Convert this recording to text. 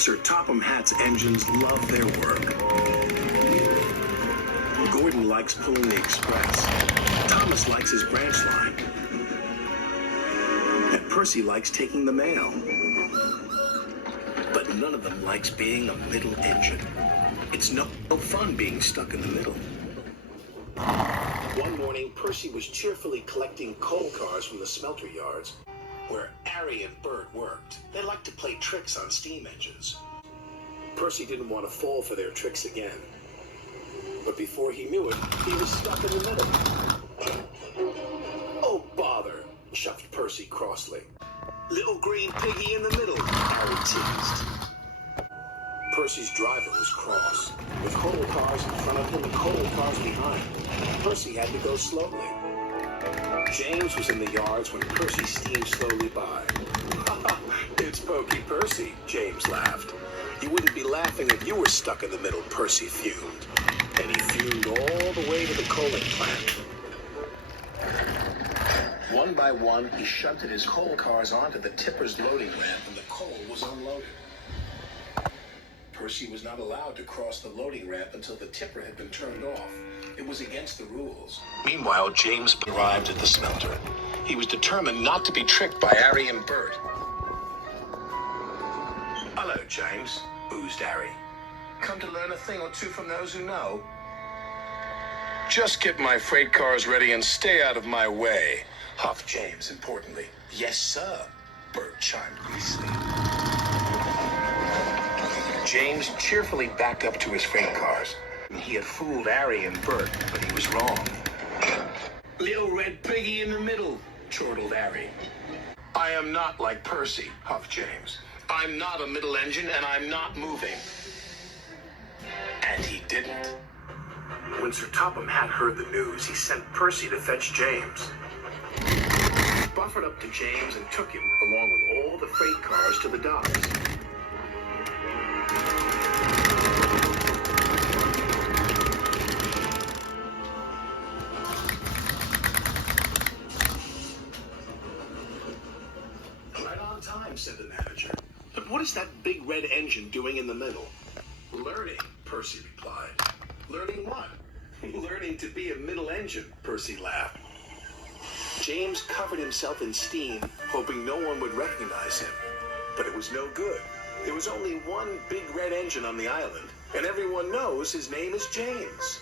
Sir Topham Hatt's engines love their work. Gordon likes pulling the express. Thomas likes his branch line. And Percy likes taking the mail. But none of them likes being a middle engine. It's no fun being stuck in the middle. One morning, Percy was cheerfully collecting coal cars from the smelter yards, where Harry and Bert worked. They liked to play tricks on steam engines. Percy didn't want to fall for their tricks again. But before he knew it, he was stuck in the middle. "Oh, bother," shuffled Percy crossly. "Little green piggy in the middle," Harry teased. Percy's driver was cross, with coal cars in front of him and coal cars behind. Percy had to go slowly. James was in the yards when Percy steamed slowly by. "It's Pokey Percy," James laughed. "You wouldn't be laughing if you were stuck in the middle," Percy fumed. And he fumed all the way to the coaling plant. One by one, he shunted his coal cars onto the tipper's loading ramp, and the coal was unloaded. Percy was not allowed to cross the loading ramp until the tipper had been turned off. It was against the rules. Meanwhile, James arrived at the smelter. He was determined not to be tricked by Harry and Bert. "Hello, James," oozed Harry. "Come to learn a thing or two from those who know?" "Just get my freight cars ready and stay out of my way," huffed James importantly. "Yes, sir," Bert chimed greasily. James cheerfully backed up to his freight cars. He had fooled Harry and Bert, but he was wrong. "Little red piggy in the middle," chortled Harry. "I am not like Percy," huffed James. "I'm not a middle engine, and I'm not moving." And he didn't. When Sir Topham Hatt heard the news, he sent Percy to fetch James. He buffered up to James and took him, along with all the freight cars, to the docks. "Right on time," said the manager. "But what is that big red engine doing in the middle?" "Learning," Percy replied. "Learning what?" "Learning to be a middle engine," Percy laughed. James covered himself in steam, hoping no one would recognize him. But it was no good. There was only one big red engine on the island, and everyone knows his name is James.